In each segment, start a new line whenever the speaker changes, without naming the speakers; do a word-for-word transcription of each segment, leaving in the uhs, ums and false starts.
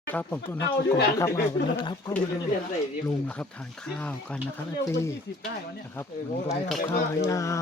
ครับผมต้นนักกุกนะครับวันนี้นะครับก็มาดูลุงนะครับทานข้าวกันนะครับไอตีนะครับวันนี้ก็มีกับข้าวหลายอย่าง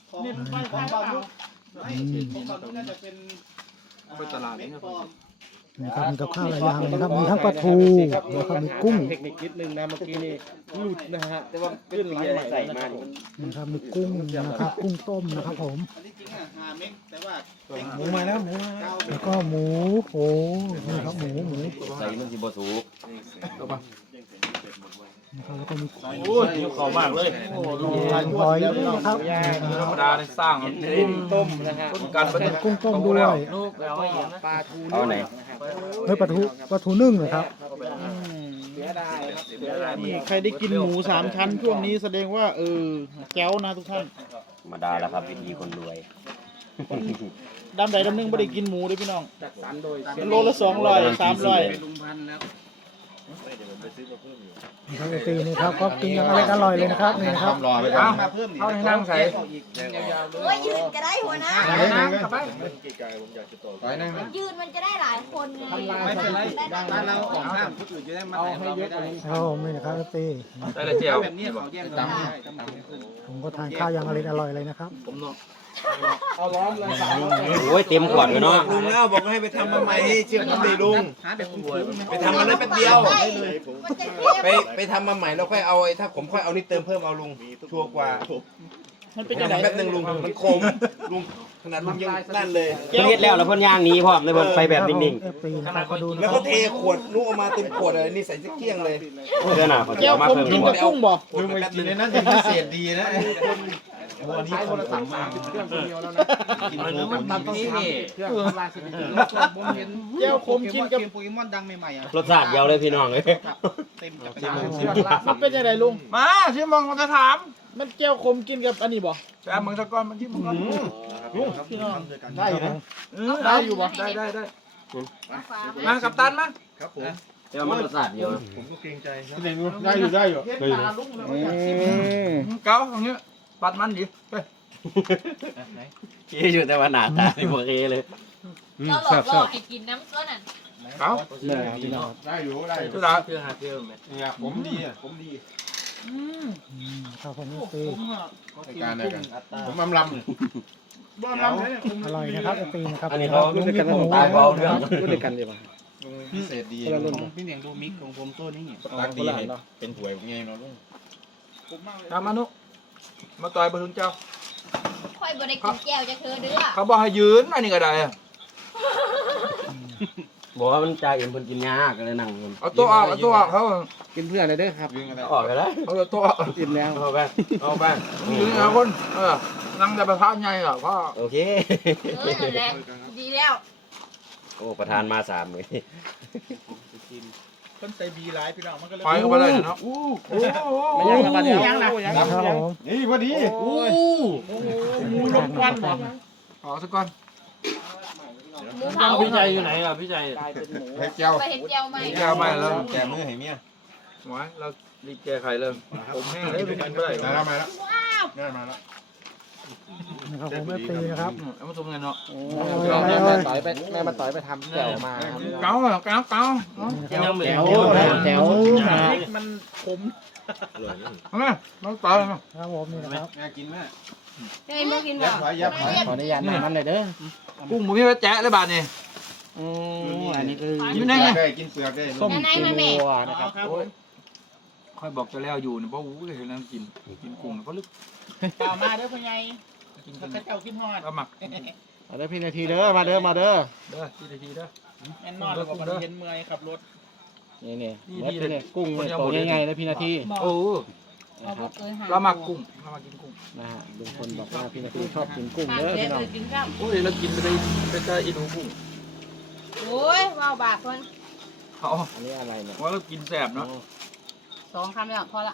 ไปตลาดนี่ครับ
นะครับมีกับข้าวหลายอย่างนะครับมีทั้งปลาทูแล้วก็มีกุ้ง
เทคนิคนิดนึงนะเมื่อกี้นี่หลุดนะฮะแต่ว่าขึ้นไหลไหลใส่มา
นะครับมีกุ้งนะครับกุ้งต้มนะครับผมหมูมาแล้วหมูแล้วก็หมูโอ้นี่ครับหมูหมู
ใส่มันสิบ่สูง
นะครับแล้วก็มี
โอ้ยหิวข้าวมากเลยโอ้ลงทาน
หอยนะครับ
ธรรมดาในสร้าง
กุ้งต้มนะฮะ
การเป็น
กุ้งต้มด้วย
ปลาทูเอาไหน
เฮ้ยปลาทูปลาทูนึ่งนะครับ
นี่ใครได้กินหมูสามชั้นช่วงนี้แสดงว่าเออแก้วนะทุกท่าน
ธรรมดาแล้วครับวิธีคนรวย
ดำใดดำหนึ่งไม่ได้กินหมูเลยพี่น้องโลละสองร้อยสามร้อย
นะครับไอตีนี่ครับก็กินอย่างอร่อยเลยนะครับนี่นะครับ
รอไปครับเอาในนั่งใส่
โอ้ยยืนก็ได้หัวหน้า
นั่งกับไป
ยืนมันจะได้หลายคนไง
ไม่เป็นไรบ้านเราของห้ามผู้อื่นจะได้มาเอาให้เยอะ
ครับผมนี่นะครับไอตี
ได้เลยเจียว
แบบนี้เขาแย่งกัน
ผมก็ทานข้าวอย่างอร่อยอร่อยเลยนะครับ
ผมเนาะ
เอาล้อมเลยสาม
โอ้ยเต็มขวดเลยเนาะ
ลุงแล้วบอกให้ไปทำมาใหม่ให้เชื่อผมดิลุง
หาแบบคุ้มๆ
ไปทำมาเลยแป๊บเดียว
มันจะเข้ม
ไปไปทำมาใหม่แล้วค่อยเอาไอ้ถ้าผมค่อยเอานี่เติมเพิ่มเอาลุงชัวร์กว่า
มันเป็นยังไง
แป๊บนึงลุงมันคมลุงขนาดลุงยังนั่นเลย
เพิ่นเฮ็ดแล้วแล้วเพิ่นย่างหนี้พร้อมเลยเพิ่นไปแบบนิ่ง
เอฟซีนะครับก็ดูนะ
แล้ว
ครั
ก็
บ
เทขวดนุเอามาเต็มขวดเลยนี่ใส่เกี้ยงเลย
ๆเพื่อนน่ะเขาจะ
แก้ว
เอามา
คม
เพิ่ม
กิน
บ่
กับกุ้งบ่
ลุงไปกินในนั้นพิเศษดีนะวันนี้คนสั่งมา
มันตัดตรงนี้นี่เครื่องทำลายสถิติผมเห็นแก้วคมกินกับโปเกมอนดังใหม่ๆอ่ะ
รสชาติเดียวเลยพี่น้องเอ้ย
เต็มจักรมันเป็นยังไงลุง
มาชิมมองมันจะถาม
มันแก้วคมกินกับอันนี้บ่
แต่มึงตะกอนมันชิมมึงก่อน
พี่น้องได้อยู่นะได้อยู่บ่
ได้ได้ได้
ฟ้า
มากับตันมา
ครับผม
แต่ว่ามันรสชาติเดียว
ผมก็เกรงใจนะ
ได้อยู่ได้อยู่เห็นตาลุงแล้วอยากชิม
เกาตรงนี้ปัดมันดิไป
ขี้อยู่แต่ว่าหน้าตาสิบ่เคเลย
เราหลอกล่อให้กินน้ำก้อนน่ะ
เกา
ได้อยู่ได้อยู่
สุดา
เนี่ยผมดีอ่ะผมดี
ครับผมเอฟซี
การอะไรกันผมอำลำ
บ้านเราเนี่ย
อร่อยนะครับเอฟซีนะครับ
อันนี้เขา
ลุงมีหมู
ตายเบาเรื่อง
รุ่นเดียวกันดีป่ะพิเศษดี
ของพี่เหนียงดูมิกของผมตัวนี้
ตักดีเป็นหวยไงเนาะลุง
ผมมากเลย
ตามมานุมาต่อยบรรทุนเจ้า
ค่อยบริกินแก้วจะเธอเด้อ
เขาบอกให้ยืนอันนี้ก็ได้อะ
บอกว่ามันจ่ายเอ็มเพิ่นกินยากก็เลยนั่งเพิ่น
เอาตัวออกเอาตัวออกเขา
กินเพื่อนเลยเด้อครับ
ออกก็ได้
เอาตัวออก
กินแล้ว
เอาไปเอาไป
ยืนเอาคนเออนั่งแต่ประธานใหญ่เหรอพ่อ
โอเค
เออนั่นแหละดีแล้ว
โอ้ประธานมาสามเลย
คนใส่บีหลายพี่น้องมันก็เลย
ปล่อยเข้าไปเลยเนาะ
ไม่ยังนะไม่ยังนะครับ
ผม
นี่พอดี
โอ้หมูลมควันบ่
ขอสักก่อน
หมูเผา
พี่ใจอยู่ไหนล่ะพี่ใจกลายเป็นหมู
ให้เจ้า
ไปเห็นแก้วไหม
แก้วไม่แล้ว
แกมือให้เมีย
หวายเราดีแก้ไขเลยผมแห้งเลยไปกินไปเลย
มาแล้วมาแล้วได้มาแล้ว
นะครับผมเอฟซีนะครับ
เอามาตุ่มเงินเนาะ
แม่มาต่อยไปแม่มาต่อยไปทำแก้วมา
เก้าเก้าเก้า
แก้วแก้วแก้วมันขม
เอาไหมมาต่อยมา
ครับผมนี่นะครับ
แม่กินแม่
เฮ้ยมึงกินบ่
ยับไว้ยับไว้
ขออนุญาตมันเลยเด้อ
กุ้งผมมีไว้แจ๊ะเลยบาทนี่
อืมอันนี้คือ
อยู่ไหนไง
ได้กินเปลือกได้
ส้มกินวัวนะครับ
ค่อยบอกจะแล้วอยู่เนี่ยเพราะอู้เลยนั่งกินกินกุ้งก็ลึก
กล่าวมาเด้อพ่อใหญ่ถ้าเจ้ากินฮอด
ก็หมัก
มาเด้อพี่นาทีเด้อมาเด้อมาเด้อ
เด้อทีทีเด้อ
แน่นอนแล้วก็มันเย็นเมื่อยขับรถนี่นี่
นี่
เมื่อ
นี่
กี้เนี่ยกุ้งเนี่ยตัวง่ายๆนะพี่นาที
โอ้
เอาบ่เกินห้า
เราหมักกุ้งเรามากินกุ้ง
นะฮะลุงพลบอกว่าพี่นาทีชอบกินกุ้ง
ห้า
เด้อ
เสีย
พี่น้อง
เลยกินข้าว
โอ้ยเรากินไปได้ไปได้อินูกุ้ง
โอ้ยว้าวบาทคน
เขา
อันนี้อะไรเนี่ย
ว่าเรากินแสบเนาะ
สองคำแล้วพอละ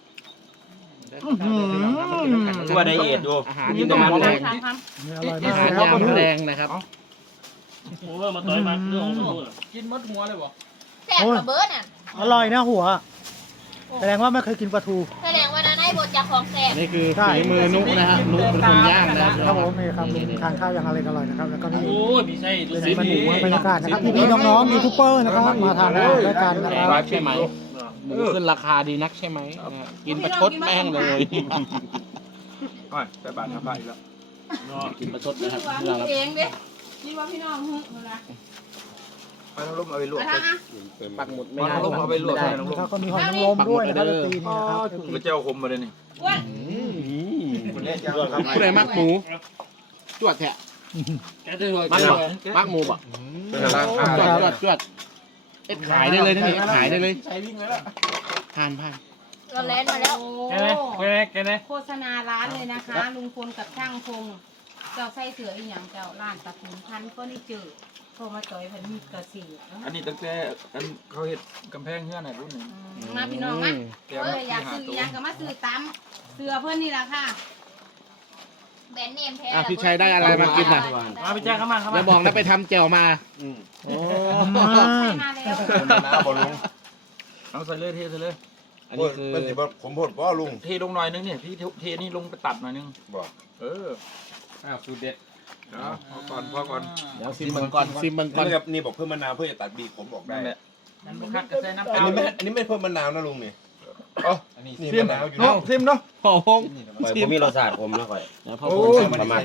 ตัวไดเอทดู
อาหารยามแรง
สามค
นี่อร่อย
อาม
าก
หาร
ครับ
ยามแรงนะครับ
โอ้ยมาต่อยมาเรื่องของมึง
กินมดหัวเลยบ่
ำแซ่บกระเบิดน่ะ
อร่อยนะหัว แสดงว่าไม่เคยกินปลาทู
แสดงว่านั้นไอ้บทจากของแสบ
นี่คือฝีมือนุนะฮะนุเป็นคนย่างนะครับ
ครับผมนี่ครับลุงทานข้าวอย่างอร่อยอร่อยนะครับแล้วก็นี่
โอ้ยพี่ใช่ดู
เป็น
สิ
บรรยากาศนะครับพี่ๆน้องๆยูทูบเบอร์นะครับมาทานอาหารด้วยกันนะครับ
ใช่ไหมหมูขึ้นราคาดีนักใช่ไหมนะกินประชดแม่งเลย
อ้อยไปบาททำบาทอีกแล้ว
กินประชดนะครับ
ว่า
ที่เรา
เองเด้นี่ว่าพี่น้องฮึนะ
ไปน้ำร่มเอาไปลวก
มาทางอ่ะ
ปักหมุดไม่
มา
ได้
น้ำร่มเอาไปลวก
ไม่ได้
น้ำร่ม
แล้วก็มีหอยนางรมด้วยนะครับตีนี่นะครับ
มันจะเอาคมมาเลยนี่
อ้วน
คุณเล่นยังครับ
ผู้ใดมักหมูจวดแทะ
แกจะรวย
มักบ่มักหมูบ่
เป็นรา
จ
คาว
ดจวดจวดเอ็ดขายได้เลยนะนี่เอ็ดขายได้เลย
ใช้วิ่งเลยล่ะ
ผ่านผ่าน
เราแลนมาแล้ว
แกไหนแกไหนแกไหน
โฆษณาร้านเลยนะคะ ลุงพลกับช่างพงเจ้าไส้เสืออีหยังเจ้าร้านตะพุนพันก็นี่เจอโทรมาจอยพันมีเกษตร
อันนี้ตั้งแต่อันเขาเห็ดกำแพงเฮือนไหนรุ่นหนึ่ง
มาพี่น้องนะ
แก
เอ
มา
ออยาก
หา
ซื้อ
ตัว
อยากก็มาซื้อตามเสือเพื่อนนี่แหละค่ะ
แบรนด์เนมแท้
อ่ะพี่ชัยได้อะไรมากินน่ะ
มาพี่แจ้งเข้ามาเข้า
อ
มา
ย่าบอกนะไปทำแจ่วมาโอ้
ให้มาแล้ว
น้าบอลุง
เอาใส่เลยเทใส่เลย
อันนี้คือ
เป็นสิบผมพูดว่าลุง
เทลงหน่อยนึงเนี่ยพี่เทนี่ลงไปตัดหน่อยนึง
บอก
เออ
อ้าวสูตรเด็ด
เดี๋ยวเอาก่อนพอก่อน
เดี๋ยวซิมมันก่อนซิมมันก่อน
นี่กับนี่บอกเพิ่มมะนาวเพื่อจะตัดบีผมบอกได้
นั่นแหละ
นั่นบุคักกระเซ็นน้ำ
อั
เป
น
ล่า
นี้ไม่อันนี้ไม่เพิ่มมะนาวนะลุงนี่
อ๋อ
อันนี้
ซิม
มะนาวอยู่
เนาะซิมเนาะ
โอ้โห
ข่อยผมมีรสชาติผมนะข่อย
เดี๋ยวพอ
โอ้
ผม
ย
ใส่มัน
ประมาณ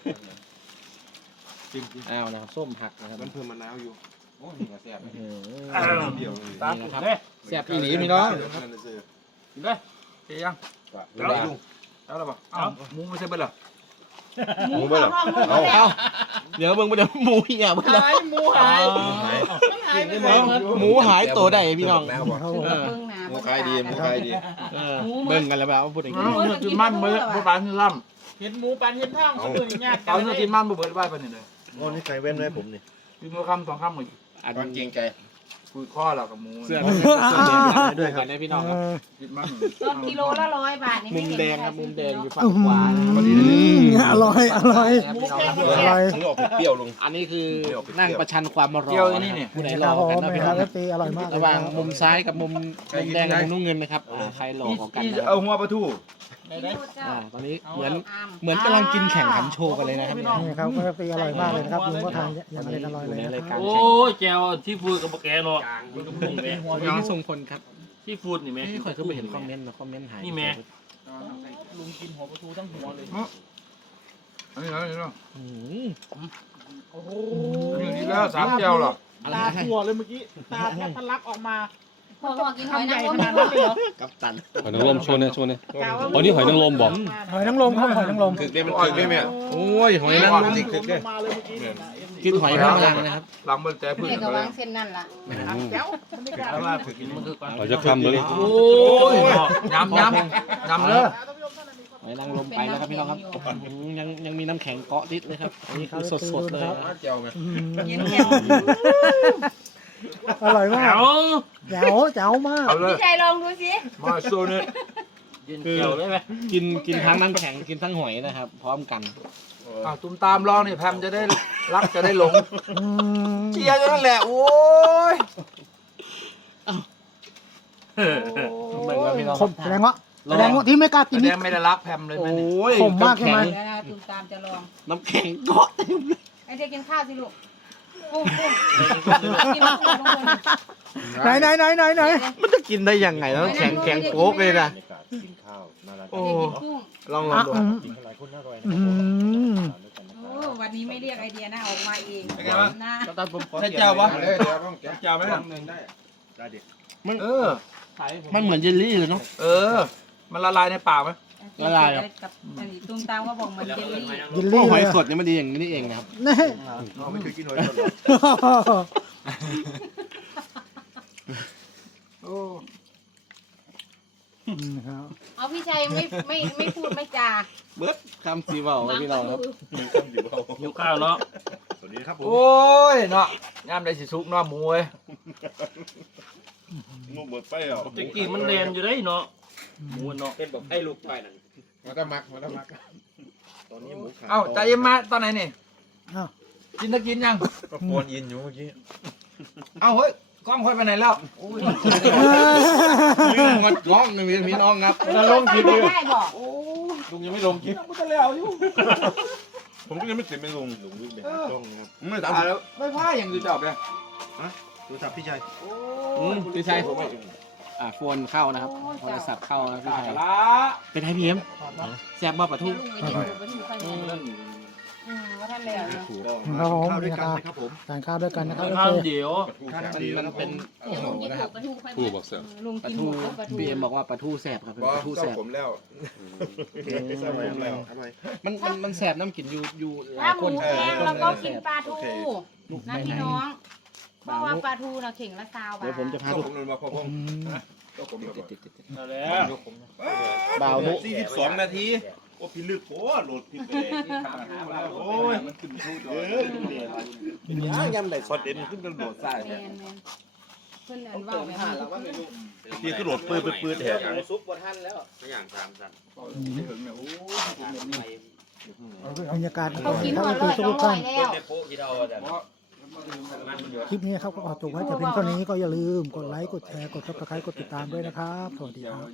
ซิมซิม
อ้าวนะครับส้มผักนะครับ
มันเพิ่มมะนาวอยู่โอ้นี่ก็แซ่บ
เออ
เดียวเลย
ตาม
นี่
นะ
นะ
ค
ค
รั
รั
บบ
แซ่บอีหลีพี่น้อง
กินเลยเทยัง
แล้วลุง
แล้วหรอเปล่าเอ้าหมูไม่ใช่เบิ้ลเหรอ
หมูเข้าห้องลูก
เอา
แล้ว
เดี๋ยวมึงไปเดี๋ยวหมูเหี่ยวไปแล้ว
หมูหาย
หาย
หายไปไหนหมด
หมูหายตัวได้พี่น้อง
แล้วบอก
ครับผม
เออ
เบิ่งหน้า
หมูขายดีหมูขายดี
เออเบิ่งกันแล้วแบบว่าพูดอย่างนี้
เนื้อกินมันเบิ้ลพวกร้านนี่ล่
เห็นหมูปันเห็นท่างเขาเดินยาก
ำเอาเนื้อกินมันบ่เบิ้ลไหวไปนี่เลย
โอ้นี่ใส่เว้นไว้ผมนี่
กินมือคำสองคำหมด
อัน
ความจริงใจ
คุยข้อเรากับหมู
เสื้อเสื้อด้วยกันนะพี่น้องครับ
กินมัน
ต้นกิโลละร้อยบาทนี่
มุ
ไม่
ม
เห็น
แดงครับมุมแดงอยู่ฝั่ง
อื้อ
ขวา
หืออร่อยอร่อย
พี่น้องครับ
อร่อย
นี่ออกเปรี้ยวลุง
อันนี้คือนั่งประชันความร้อน
เกี่ยวอันนี้นี่
ผู้ใด
ค
ร
รั
อบ
ผ
กัน
ม
นะ
นะ
พี่
ค
น้
รั
อบ ง
ตีอร่อยมากเลย
ระหว่าง
ครับ
มุมซ้ายกับมุมมุมแดงกับมุมน้ำเงินนะครับอ่าใครหล่อกว่ากัน
อี
นะครับ
เอาหัวปลาทู
อ่าตอนนี้เหมือนเหมือนกำลังกินแข่งขันโชว์กันเลยนะครับ
นี่ครับก็ตีอร่อยมากเลยนะครับลุงก็ทานอย่างอร่อย
อยู่
เลย
ใน
นะ
ราย
ค
การ
รับ
โอ้ยแจวที่ฟูดกับแกเนาะมันก็พุ่งแม่
วันนี้ทรงพลครับ
ที่ฟูดนี่แม่
ไม่ค่อยขึ้นไปเห็นคอมเมนต์นะคอมเมนต์หาย
นี่แม่
ลุงกินหัวปลาทูทั้งหัวเลย
อันนี้อันนี้เนาะ
อืม
โอ้โห
อันนี้นี่แล้วสามแก้วหรอ
อะไร
ตา
นะ
หัวเลยเมื่อกี้ตาแทบทะลักออกมา
พอพอกินหอย
ทำให
นา
ญ่
งร
ข
ม
นาดนั้นเลยเหรอ
กับตัน
หอยนางรมชวนเนี่ยชวนเนี่ย
กะว่า
อ๋อนี่หอยนางรมบอก
หอยนางรมครับหอยนางรม
ถึกได้มันอ่อยได้ไหม
โอ้ยหอยนางรม
จริงถึกได้
มาเลยเมื่อกี้เนี่ยนะ
กินหอยข้างล่างนะครับ
หลังมันแจ้พื้น
เนี่ย
กั
ก็
นเล
วาย งเส้นนั่นล่ะ
แจ๋วมันไม่กล้า
แล้วว่าถึง
มันคือการ
เราจะคำเลย
โอ้ยยำยำยำเลย
หอยนางรมไปแล้วครับพี่น้องครับอืมยังยังมีน้ำแข็งเกาะนิดเลยครับอันนี้คือสดๆเลย
เจียวไหม
เย็นแข็ง
อร่อยมาก
เอา
แจ๋วแจ๋วมาก
เอาเลย
พี่ชัยลองดูสิ
มาโซนี่
เย็นเกี่ยวได้ไหม
กินกินทั้งน้ำแข็งกินทั้งหอยนะครับ พร้อมกัน
อ่ะตุ้มตามลองนี่แพมจะได้รักจะได้หลง
อืม
เชียร์นั่นแหละโอ้ย
เหมือนกับพี่น้อง
ขมแสดงว่าแสดงว่าที่ไม่กล้ากิ
แส
น
ด
นี่
งไม่ได้รักแพมเลย
โอ้
แม่นี่
ย
ขมมากใช่ไหม
เดี๋ยวนะตูมตามจะลอง
น้ำแข็งเกาะเต็มเลย
ไอเด็กกินข้าวสิลูกกุ้งกุ้งกินกุ้งลงบน
ไหนไหนไหนไหนไหน
มันจะกินได้ยังไงแล้วน้ำแข็งแข็งโป๊กเลยนะ
กินข้าวน่ารัก
โอ้
เด็กกินกุ้ง
ลองลองดู
อืม
กินหลายคนอร่อย
อืม
โอ้วันนี้ไม่เรียกไอเดียนะออกมาเอง
เป็นไงบ้าง
นะ
ก็ตอนผมขอ
ได้เจ้าวะ
เลยเดี๋ยวต้องแกะ
เจ้าไหม
หนึ่งได้ได้ดิ
เออ
มันเหมือนเยลลี่เลยเนาะ
เออ มันละลายในปากไหม
ละลายเหรอ
กับอันนี้ตุ้มตามก็บอกเหมือนเจลลี่
ยิน
โอ้
ลี่
ห
เล
อย
ย
สดเนี่ยมันดีอย่างนี้นี่เองนะครับ
นี่
น้องไม่เคยกินหอยสด
โอ้
อืมครับ
เอาพี่ชัยไม่ไม่ไม่พูดไม่จา
เบิร์ดคำสีเบาพี่น้องครับ
หิวข้าวเนาะ
สวัสดีครับผม
โอ้ยเนาะย่ามได้สิสุกเนาะหมูเว้ย
ลูกเบิดไปเหรอ
จริงๆมันแดนอยู่ได้เนาะหมูเนาะ
เป็นแบบให้ลูกไปนั่น
มาตะมักมาตะมักตอนนี้หมูขา
เอ้าจ่าเอ็มมาตอนไหนนี่
อ้าว
กินตะกินยัง
ก็โฟนอินอยู่เมื่อกี้
เอ้าเฮ้ยกล้องค่อยไปไหนแล้ว
ลืมงดง้องหนึ่งพี่น้องครับ
เราลงคลิปได้บอก
ลุงยังไม่ลงคลิป
มันจะแล้วอยู่
ผมก็ยังไม่ติดไม่ลงลุงวิ่งไปหาจ้องครับไม่
ตา
ตาม
แล้วไม่พลาดอย่างอื่นจบเลย
ดูจับพี่ชาย
อืมพี่ชัยอ่าโฟนเข้านะครับโทรศัพท์เข้านะพี่ชัย
ละ
เป็นไงพี่เอ็มแซ่บบ่ปลาทู
ลุงไปดูไปดูไปดูอืมว่าท่านแล้วเนาะ
ครับผม
ข้าวด้วย
นะ
กัน
ครับ
นะครับผม
ทานข้าวด้วยกันนะครับ
ข้าว
เอฟซี
เดียว
มันมันเป็น
เดี๋ยวลุงกินหมูปลาทูไป
ผู้บอกเสริม
ลุง
ปลา
กินห
ทู
มูกับปลาทู
พี่เอ็มบอกว่าปลาทูแซ่บครับเป็นปลาทูแซ่บ
ผมแล้วแซ่บผมแล้ว
มันมันมันแซ่บน้ำกินอยู่อยู่หลา
ถ้าย ห
ค
มู
น
แห้งแล้วก็กินปลาทู
ลูก
นะพี่น้อง เพราะว่าปลาทูเราเข่งละซาวบา
เดี๋ยวผมจะพา
ก็
ทุก
ผมเลยมาพอผม
อืม
ก็ผมแบบ
เอาแล้ว
บ่าวนุ
สี่สิบสองนาทีโอ้พี่ลึกโอ้โหลดผิดไปเลยโอ้ยมันขึ้นพูดเออยำไหลคอนเดนขึ้นกันโหลดใส่
แมนแมนเพื่อนอันว่าแบบนี้
พี่ก็โหลดปื้ดปื้ดแหก
ซุปบ่ทันแล้วไม่อย่างสามสัน
บรรยากาศ
เขากิน
ครับ
หัว
เอฟ
ล
ซี
อย
ทุ
น้
ก
อ
ท่าย น
แล้ว
ในโป๊ะที่เราแต่
คลิปนี้ครับก็ขอจบไว้แต่เพียงเท่านี้ก็อย่าลืมกดไลค์กดแชร์กดซับสไครต์กดติดตามด้วยนะครับ สวัสดีครับ